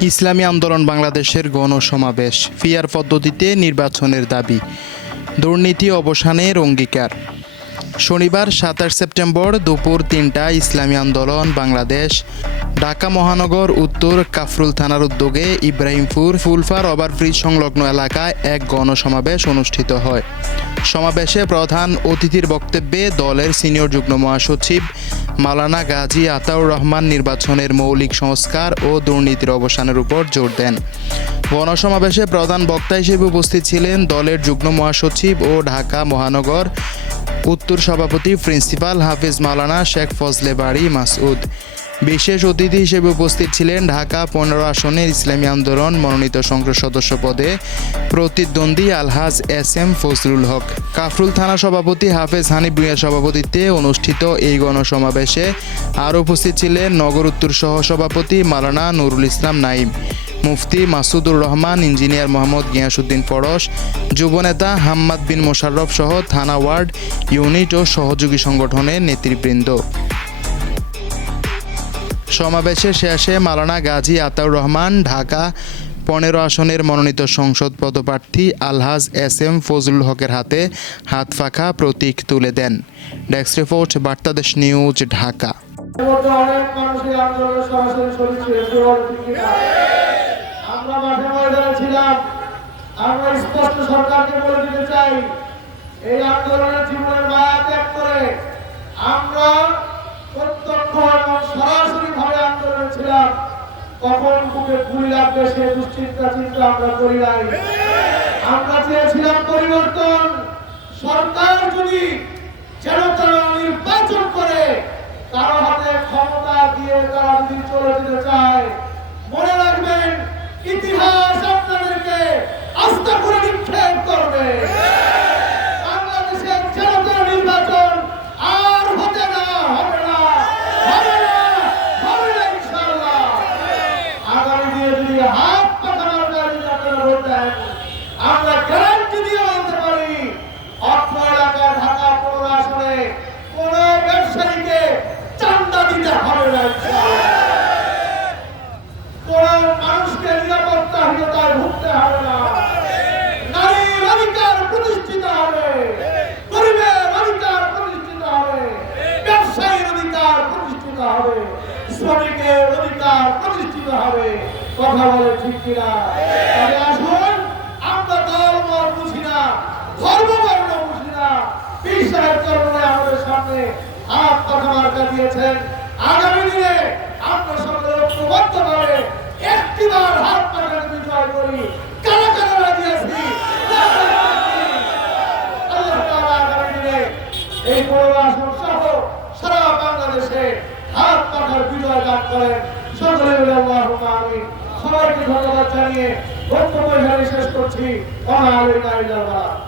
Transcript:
ইসলামী আন্দোলন বাংলাদেশের গণসমাবেশ, ফিয়ার পদ্ধতিতে নির্বাচনের দাবি, দুর্নীতি অবসানের অঙ্গীকার শনিবার সাতাশ সেপ্টেম্বর দুপুর তিনটা ইসলামী আন্দোলন বাংলাদেশ, ঢাকা মহানগর, উত্তর কাফরুল থানার উদ্যোগে ইব্রাহিমপুর ফুলফার ওভারব্রিজ সংলগ্ন এলাকায় এক গণসমাবেশ অনুষ্ঠিত হয়। সমাবেশে প্রধান অতিথির বক্তব্যে দলের সিনিয়র যুগ্ম মহাসচিব মাওলানা গাজী আতাউর রহমান নির্বাচনের মৌলিক সংস্কার ও দুর্নীতির অবসানের উপর জোর দেন। গণসমাবেশে প্রধান বক্তা হিসেবে উপস্থিত ছিলেন দলের যুগ্ম মহাসচিব ও ঢাকা মহানগর উত্তর সভাপতি প্রিন্সিপাল হাফিজ মাওলানা শেখ ফজলে বাড়ি মাসউদ। বিশেষ অতিথি হিসেবে উপস্থিত ছিলেন ঢাকা পনেরো আসনের ইসলামী আন্দোলন মনোনীত সংসদ সদস্য পদে প্রতিদ্বন্দ্বী আলহাজ এস এম ফজলুল হক। কাফরুল থানা সভাপতি হাফেজ হানিফ ভূঁইয়ার সভাপতিত্বে অনুষ্ঠিত এই গণসমাবেশে আরও উপস্থিত ছিলেন নগর উত্তর সহ সভাপতি মালানা নুরুল ইসলাম নাইম, মুফতি মাসুদুর রহমান, ইঞ্জিনিয়ার মোহাম্মদ গিয়াসুদ্দিন পরশ, যুবনেতা হাম্মাদ বিন মোশাররফ সহ থানা ওয়ার্ড, ইউনিট ও সহযোগী সংগঠনের নেতৃবৃন্দ। সমাবেশে শেষে মালানা গাজী আতাউর রহমান, ঢাকা পনেরো আসনের মনোনীত সংসদ পদপ্রার্থী আলহাজ এস এম ফজলুল হকের হাতে হাত ফাঁকা প্রতীক তুলে দেন। Desk report, Bartadesh news, Dhaka. আমরা আন্দোলনে ছিলাম কখন বুকে গুলি লাগবে সে দুশ্চিন্তা চিন্তা আমরা করি নাই। আমরা চেয়েছিলাম পরিবর্তন। সরকার যদি যেন তারা নির্বাচন করে, কারও হাতে ক্ষমতা দিয়ে তারা যদি চলে যেতে চায় মনে রাখবেন ইতিহাস আপনাদেরকে আস্থা করে নিক্ষেপ করবে বাংলাদেশের জনতার নির্বাচন আর হতে না হবে না হবে না হবে না ইনশাআল্লাহ আগামী দিনে যদি হাত পাখানোর গাড়ি আপনারা ভোট দেন আমরা গ্যারান্টি দিয়ে বলতে পারি অর্থ এলাকা ঢাকা পৌর আসনে কোন ব্যবসায়ীকে চান্দা দিতে হবে না ইনশাআল্লাহ। কোন মানুষকে নিরাপত্তাহীনতায় ভুগতে হবে না নারীর অধিকার প্রতিষ্ঠিত হবে গরিবের অধিকার প্রতিষ্ঠিত হবে ব্যবসায়ীর অধিকার প্রতিষ্ঠিত হবে। শ্রমিকের অধিকার প্রতিষ্ঠিত হবে। কথা বলে ঠিক কিনা? আসুন, আমরা মত বুঝি না ধর্ম বর্ণ বুঝি না। সাহেব চরণে আমাদের সামনে হাত কথা মার্কা দিয়েছেন। আগামী দিনে আমরা সকলে ঐক্যবদ্ধ ভাবে একটিবার হাত পাখানে বিজয় করি। কারা কারা আছি? আল্লাহ আগামী দিনে এই বড় আসন সহ সারা বাংলাদেশে হাত পাখার বিজয় দান করেন। সকলে বলে আল্লাহুম্মা আমিন। সবাইকে ধন্যবাদ জানিয়ে বক্তব্য শেষ করছি। আলাইকুম